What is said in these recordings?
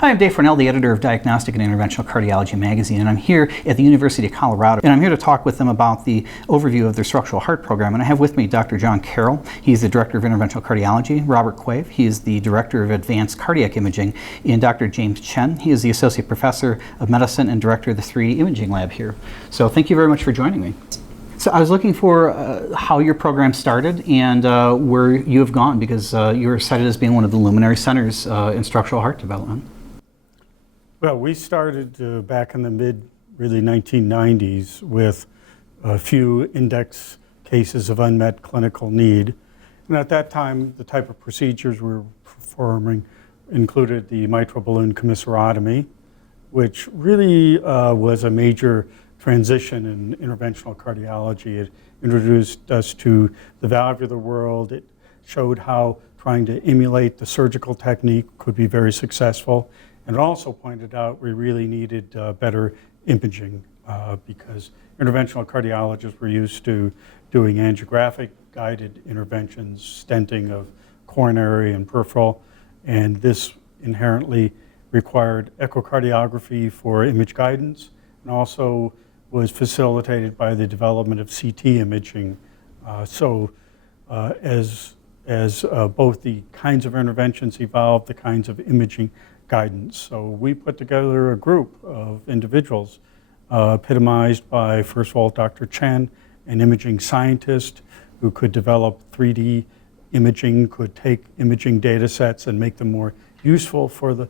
Hi, I'm Dave Fornell, the editor of Diagnostic and Interventional Cardiology magazine, and I'm here at the University of Colorado, and I'm here to talk with them about the overview of their structural heart program. And I have with me Dr. John Carroll. He's the director of Interventional Cardiology. Robert Quaife, he is the director of Advanced Cardiac Imaging, and Dr. James Chen, he is the associate professor of medicine and director of the Te3D imaging lab here. So thank you very much for joining me. So I was looking for how your program started and where you have gone, because you're cited as being one of the luminary centers in structural heart development. Well, we started back in the really 1990s with a few index cases of unmet clinical need. And at that time, the type of procedures we were performing included the mitral balloon commissurotomy, which really was a major transition in interventional cardiology. It introduced us to the valvular world. It showed how trying to emulate the surgical technique could be very successful. And it also pointed out we really needed better imaging because interventional cardiologists were used to doing angiographic guided interventions, stenting of coronary and peripheral, and this inherently required echocardiography for image guidance, and also was facilitated by the development of CT imaging. As both the kinds of interventions evolved, the kinds of imaging guidance. So we put together a group of individuals epitomized by, first of all, Dr. Chen, an imaging scientist who could develop 3D imaging, could take imaging data sets and make them more useful for the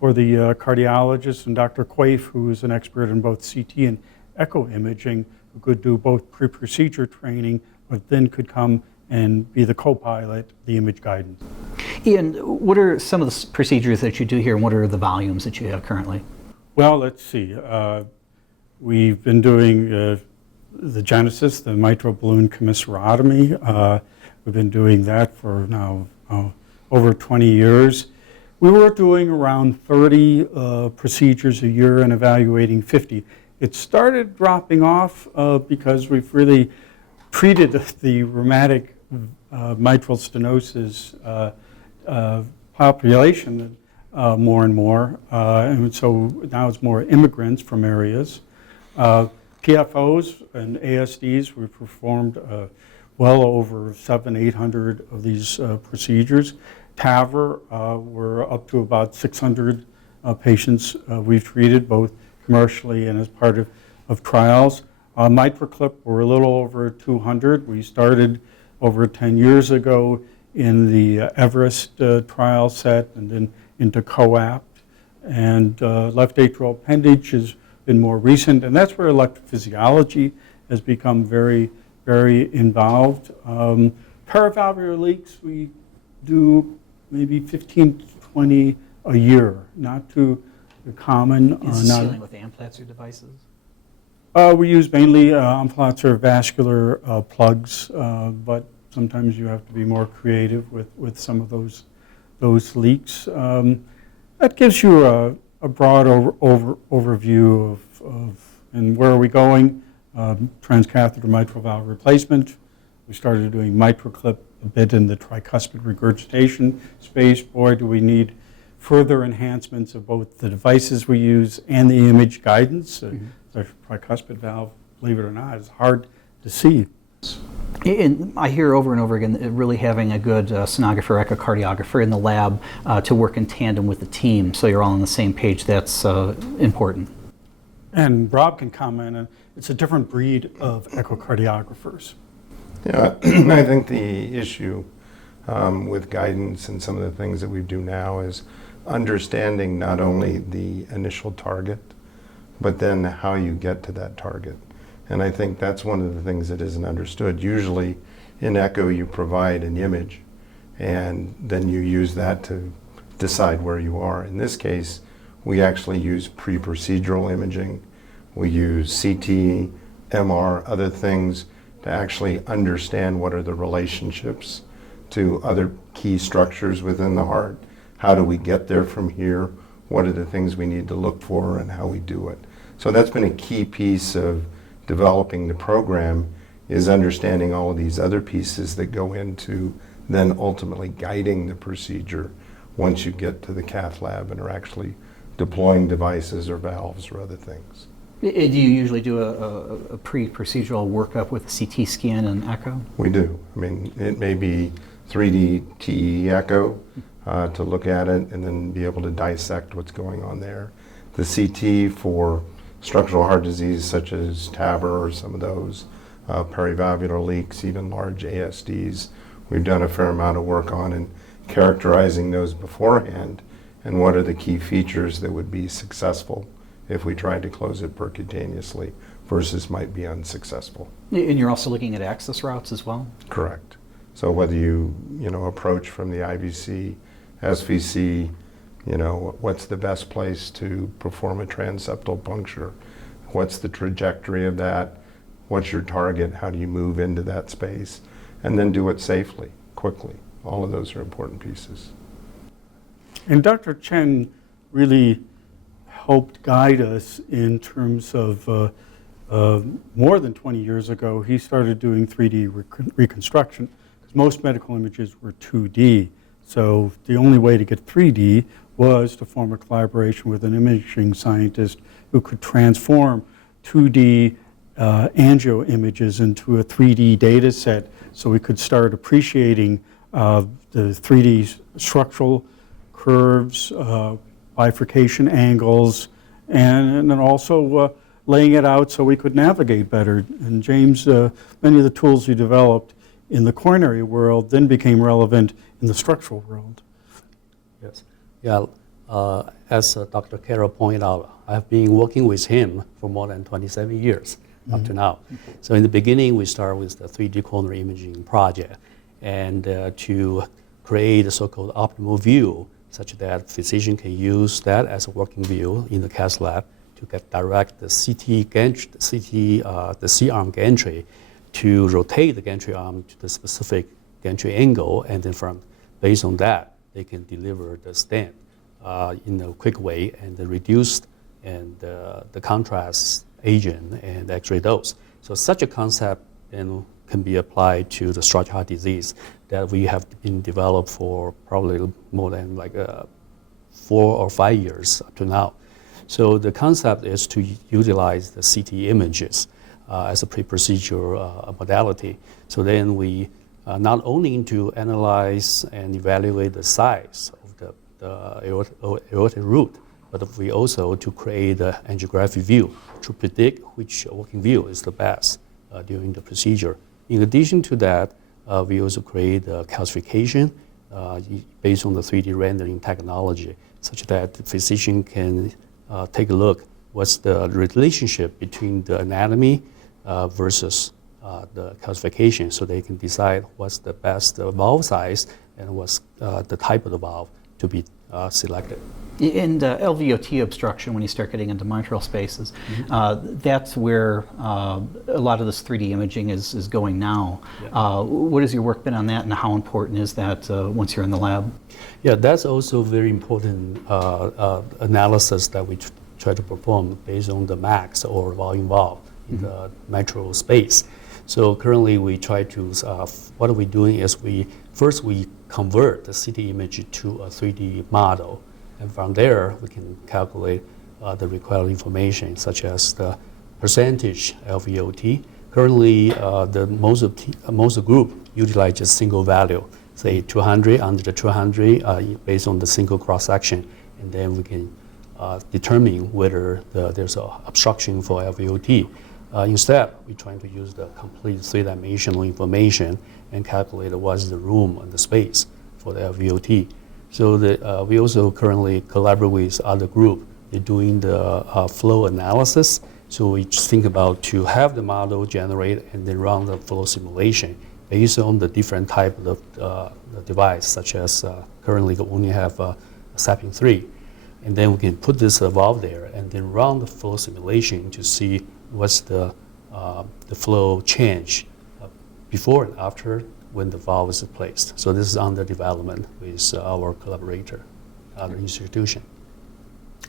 cardiologist, and Dr. Quaife, who is an expert in both CT and echo imaging, who could do both pre-procedure training, but then could come and be the co-pilot, the image guidance. Ian, what are some of the procedures that you do here, and what are the volumes that you have currently? Well, let's see. We've been doing the Genesis, the mitral balloon commissurotomy. We've been doing that for now over 20 years. We were doing around 30 procedures a year and evaluating 50. It started dropping off because we've really treated the rheumatic mitral stenosis population more and more, and so now it's more immigrants from areas. PFOs and ASDs, we've performed well over 700-800 of these procedures. TAVR, we're up to about 600 patients we've treated, both commercially and as part of trials. MitraClip, we're a little over 200. We started over 10 years ago in the Everest trial set and then into COAPT. And left atrial appendage has been more recent, and that's where electrophysiology has become very, very involved. Paravalvular leaks, we do maybe 15 to 20 a year, not too common. Is it dealing with Amplatzer devices? We use mainly Amplatzer vascular plugs, but sometimes you have to be more creative with some of those leaks. That gives you a broad overview of and where are we going. Transcatheter mitral valve replacement. We started doing MitraClip a bit in the tricuspid regurgitation space. Boy, do we need further enhancements of both the devices we use and the image guidance. The tricuspid valve, believe it or not, is hard to see. And I hear over and over again really having a good sonographer, echocardiographer in the lab to work in tandem with the team, so you're all on the same page. That's important. And Rob can comment on, it's a different breed of echocardiographers. Yeah, I think the issue with guidance and some of the things that we do now is understanding not only the initial target, but then how you get to that target. And I think that's one of the things that isn't understood. Usually in echo you provide an image and then you use that to decide where you are. In this case, we actually use pre-procedural imaging. We use CT, MR, other things to actually understand what are the relationships to other key structures within the heart. How do we get there from here? What are the things we need to look for and how we do it? So that's been a key piece of developing the program, is understanding all of these other pieces that go into then ultimately guiding the procedure once you get to the cath lab and are actually deploying devices or valves or other things. Do you usually do a pre-procedural workup with a CT scan and echo? We do. I mean, it may be 3D TE echo to look at it and then be able to dissect what's going on there. The CT for structural heart disease such as TAVR or some of those, perivalvular leaks, even large ASDs, we've done a fair amount of work on and characterizing those beforehand and what are the key features that would be successful if we tried to close it percutaneously versus might be unsuccessful. And you're also looking at access routes as well? Correct. So whether you approach from the IVC, SVC, what's the best place to perform a transeptal puncture? What's the trajectory of that? What's your target? How do you move into that space? And then do it safely, quickly. All of those are important pieces. And Dr. Chen really helped guide us in terms of more than 20 years ago, he started doing 3D reconstruction because most medical images were 2D. So the only way to get 3D was to form a collaboration with an imaging scientist who could transform 2D angio images into a 3D data set so we could start appreciating the 3D structural curves, bifurcation angles, and then also laying it out so we could navigate better. And James, many of the tools he developed in the coronary world then became relevant in the structural world. Yes. Yeah. As Dr. Carroll pointed out, I've been working with him for more than 27 years up to now. So in the beginning, we started with the 3D coronary imaging project, and to create a so-called optimal view, such that physician can use that as a working view in the cath lab to get direct the the C-arm gantry to rotate the gantry arm to the specific gantry angle, and then based on that, they can deliver the stent in a quick way and the reduced and the contrast agent and X-ray dose. So such a concept then can be applied to the structural heart disease that we have been developed for probably more than 4 or 5 years up to now. So the concept is to utilize the CT images as a pre-procedure modality. So then we not only to analyze and evaluate the size of the aortic root, but we also to create an angiography view to predict which working view is the best during the procedure. In addition to that, we also create a calcification based on the 3D rendering technology, such that the physician can take a look what's the relationship between the anatomy versus the calcification, so they can decide what's the best valve size and what's the type of the valve to be selected. In LVOT obstruction, when you start getting into mitral spaces, that's where a lot of this 3D imaging is going now. Yeah. What has your work been on that, and how important is that once you're in the lab? Yeah, that's also very important analysis that we try to perform based on the max or volume valve in the mitral space. So currently we try to, what we're doing is we convert the CT image to a 3D model. And from there, we can calculate the required information, such as the percentage LVOT. Currently, most group utilize just single value, say 200, under the 200, based on the single cross-section. And then we can determine whether there's an obstruction for LVOT. Instead, we're trying to use the complete three-dimensional information and calculate what's the room and the space for the LVOT. So we also currently collaborate with other group. They're doing the flow analysis. So we just think about to have the model generate and then run the flow simulation based on the different type of the device, such as currently we only have SAPIEN 3. And then we can put this valve there and then run the flow simulation to see what's the flow change before and after when the valve is placed. So this is under development with our collaborator, other institution.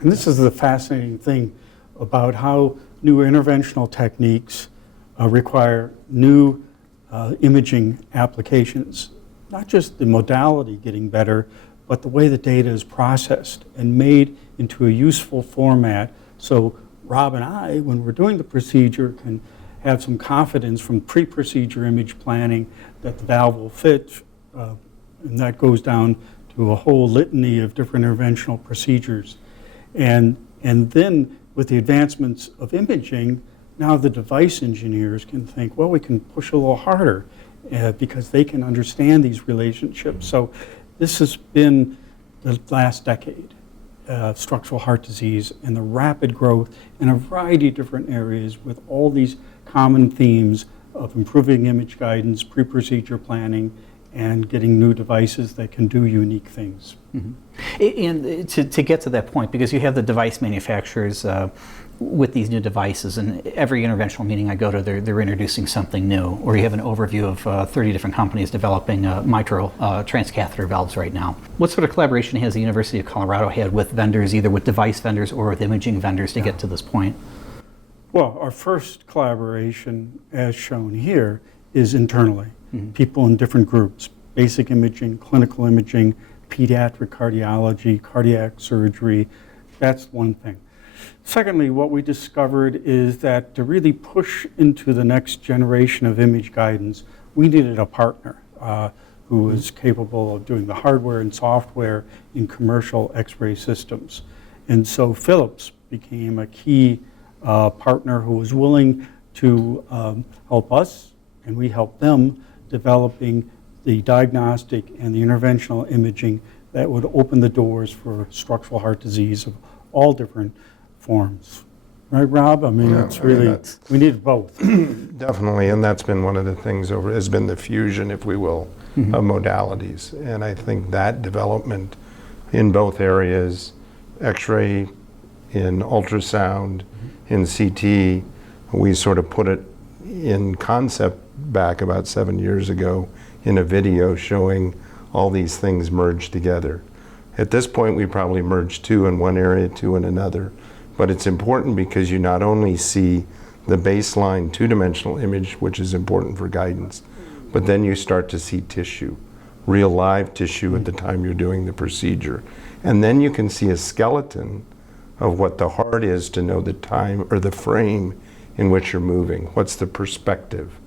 And this is the fascinating thing about how new interventional techniques require new imaging applications. Not just the modality getting better, but the way the data is processed and made into a useful format. So Rob and I, when we're doing the procedure, can have some confidence from pre-procedure image planning that the valve will fit, and that goes down to a whole litany of different interventional procedures. And then with the advancements of imaging, now the device engineers can think, well, we can push a little harder because they can understand these relationships. So this has been the last decade, structural heart disease and the rapid growth in a variety of different areas with all these common themes of improving image guidance, pre-procedure planning, and getting new devices that can do unique things. And to get to that point, because you have the device manufacturers with these new devices, and every interventional meeting I go to, they're introducing something new, or you have an overview of 30 different companies developing mitral transcatheter valves right now. What sort of collaboration has the University of Colorado had with vendors, either with device vendors or with imaging vendors, to get to this point? Well, our first collaboration, as shown here, is internally. People in different groups: basic imaging, clinical imaging, pediatric cardiology, cardiac surgery. That's one thing. Secondly, what we discovered is that to really push into the next generation of image guidance, we needed a partner who was capable of doing the hardware and software in commercial X-ray systems. And so Philips became a key partner who was willing to help us, and we helped them, developing the diagnostic and the interventional imaging that would open the doors for structural heart disease of all different forms. Right, Rob? I mean, Yeah, it's really, we need both. Definitely, and that's been one of the things has been the fusion, if we will, of modalities. And I think that development in both areas, X-ray, in ultrasound, in CT, we sort of put it in concept back about 7 years ago in a video showing all these things merged together. At this point, we probably merged two in one area, two in another. But it's important because you not only see the baseline two-dimensional image, which is important for guidance, but then you start to see tissue, real live tissue at the time you're doing the procedure. And then you can see a skeleton of what the heart is to know the time or the frame in which you're moving. What's the perspective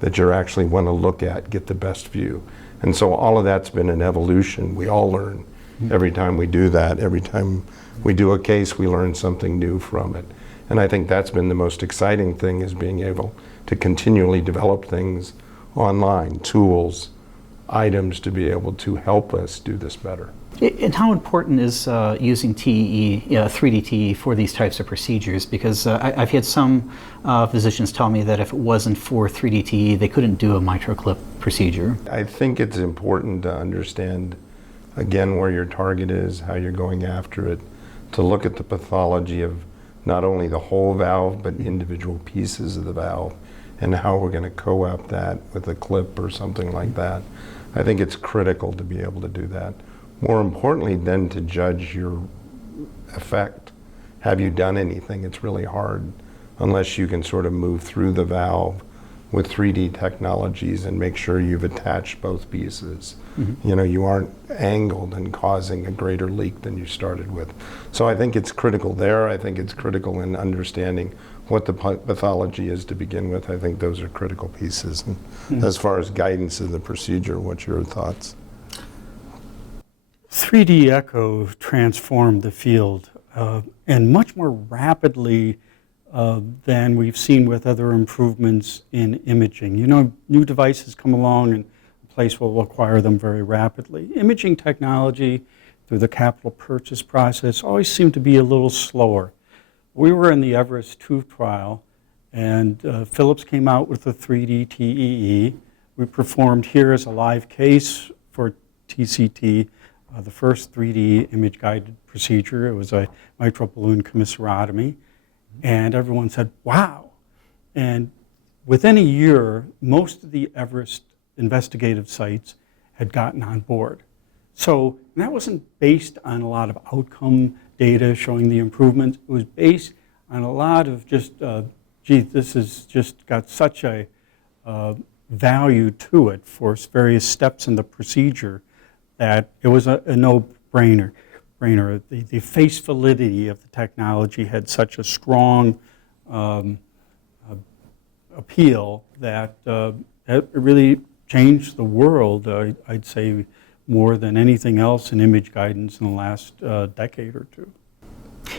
that you actually want to look at, get the best view. And so all of that's been an evolution. We all learn every time we do that. Every time we do a case, we learn something new from it. And I think that's been the most exciting thing, is being able to continually develop things online, tools, items to be able to help us do this better. And how important is using TE, 3D TE for these types of procedures? Because I've had some physicians tell me that if it wasn't for 3D TE, they couldn't do a MitraClip procedure. I think it's important to understand, again, where your target is, how you're going after it, to look at the pathology of not only the whole valve, but individual pieces of the valve, and how we're going to co-opt that with a clip or something like that. I think it's critical to be able to do that. More importantly, then, to judge your effect. Have you done anything? It's really hard unless you can sort of move through the valve with 3D technologies and make sure you've attached both pieces. You know, you aren't angled and causing a greater leak than you started with. So I think it's critical there. I think it's critical in understanding what the pathology is to begin with. I think those are critical pieces. And as far as guidance in the procedure, what's your thoughts? 3D echo transformed the field and much more rapidly than we've seen with other improvements in imaging. You know, new devices come along and a place will acquire them very rapidly. Imaging technology through the capital purchase process always seemed to be a little slower. We were in the Everest 2 trial, and Philips came out with the 3D TEE. We performed here as a live case for TCT, the first 3D image-guided procedure. It was a mitral balloon commissurotomy. And everyone said, wow. And within a year, most of the Everest investigative sites had gotten on board. So that wasn't based on a lot of outcome data showing the improvements. It was based on a lot of just, gee, this has just got such a value to it for various steps in the procedure that it was a no-brainer. The face validity of the technology had such a strong appeal that it really changed the world, I'd say, more than anything else in image guidance in the last decade or two.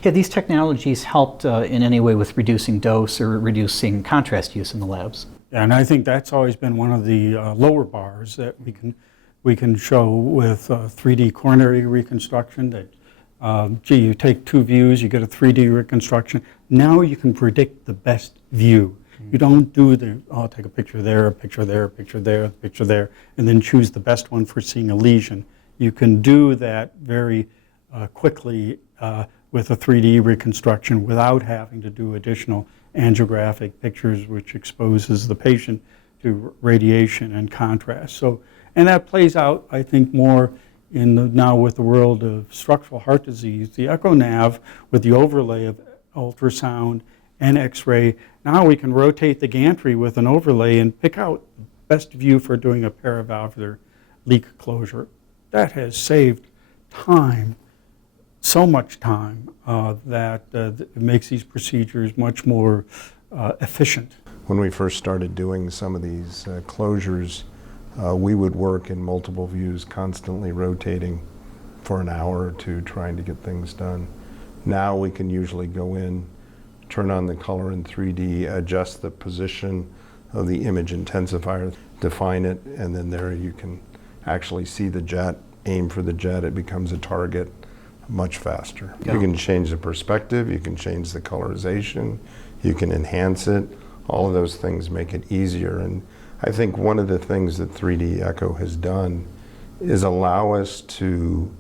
Have these technologies helped in any way with reducing dose or reducing contrast use in the labs? And I think that's always been one of the lower bars that we can show with 3D coronary reconstruction, that you take two views, you get a 3D reconstruction. Now you can predict the best view. You don't do I'll take a picture there, a picture there, a picture there, a picture there, and then choose the best one for seeing a lesion. You can do that very quickly with a 3D reconstruction without having to do additional angiographic pictures, which exposes the patient to radiation and contrast. So, and that plays out, I think, more now with the world of structural heart disease. The EchoNav with the overlay of ultrasound and X-ray, now we can rotate the gantry with an overlay and pick out the best view for doing a paravalvular leak closure. That has saved time, so much time, that it makes these procedures much more efficient. When we first started doing some of these closures, we would work in multiple views, constantly rotating for an hour or two, trying to get things done. Now we can usually go in, turn on the color in 3D, adjust the position of the image intensifier, define it, and then there you can actually see the jet, aim for the jet, it becomes a target much faster. Yeah. You can change the perspective, you can change the colorization, you can enhance it. All of those things make it easier. And I think one of the things that 3D Echo has done is allow us to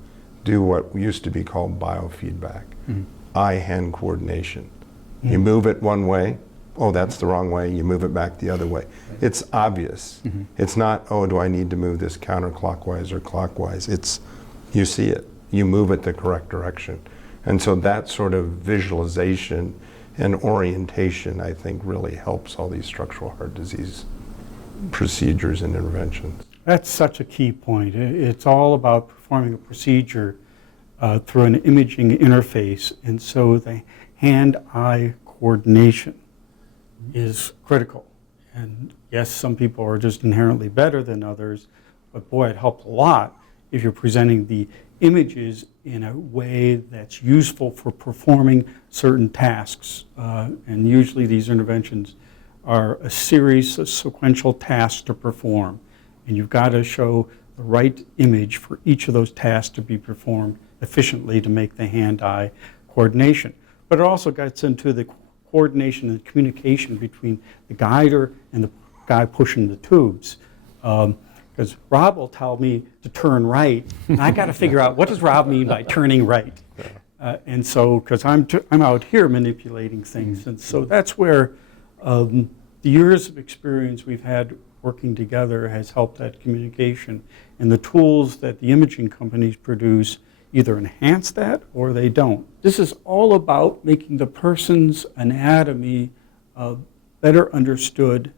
do what used to be called biofeedback, eye-hand coordination. You move it one way, oh, that's the wrong way, you move it back the other way. It's obvious. It's not, oh, do I need to move this counterclockwise or clockwise? It's, you see it, you move it the correct direction. And so that sort of visualization and orientation, I think, really helps all these structural heart disease procedures and interventions. That's such a key point. It's all about performing a procedure through an imaging interface, and so the hand-eye coordination is critical. And yes, some people are just inherently better than others, but boy, it helps a lot if you're presenting the images in a way that's useful for performing certain tasks. And usually these interventions are a series of sequential tasks to perform. And you've got to show the right image for each of those tasks to be performed efficiently to make the hand-eye coordination. But it also gets into the coordination and communication between the guider and the guy pushing the tubes. Because Rob will tell me to turn right, and I got to figure out what does Rob mean by turning right. And so, because I'm out here manipulating things, and so that's where the years of experience we've had working together has helped that communication. And the tools that the imaging companies produce either enhance that or they don't. This is all about making the person's anatomy better understood.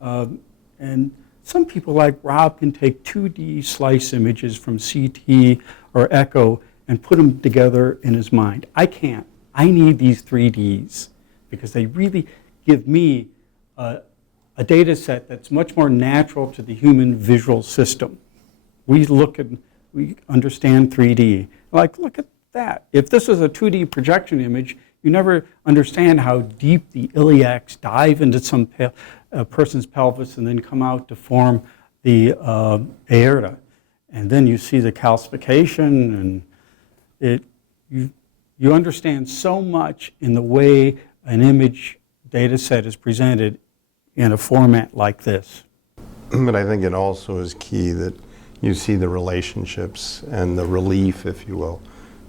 And some people like Rob can take 2D slice images from CT or echo and put them together in his mind. I can't. I need these 3Ds because they really give me a data set that's much more natural to the human visual system. We understand 3D. Like, look at that. If this is a 2D projection image, you never understand how deep the iliacs dive into some person's pelvis and then come out to form the aorta. And then you see the calcification, and you understand so much in the way an image data set is presented in a format like this. But I think it also is key that you see the relationships and the relief, if you will.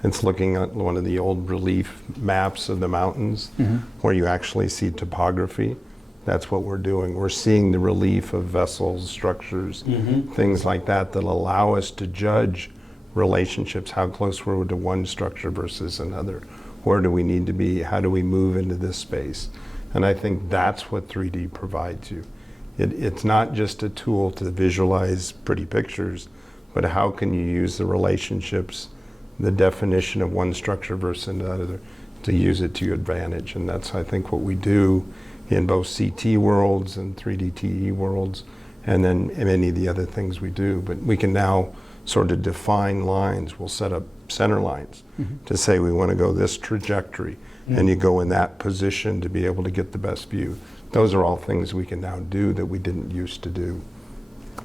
It's looking at one of the old relief maps of the mountains where you actually see topography. That's what we're doing. We're seeing the relief of vessels, structures, things like that that allow us to judge relationships, how close we're to one structure versus another. Where do we need to be? How do we move into this space? And I think that's what 3D provides you. It's not just a tool to visualize pretty pictures, but how can you use the relationships, the definition of one structure versus another, to use it to your advantage. And that's, I think, what we do in both CT worlds and 3D TE worlds, and then many of the other things we do. But we can now sort of define lines. We'll set up center lines to say we want to go this trajectory, and you go in that position to be able to get the best view. Those are all things we can now do that we didn't used to do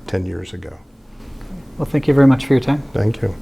10 years ago. Well, thank you very much for your time. Thank you.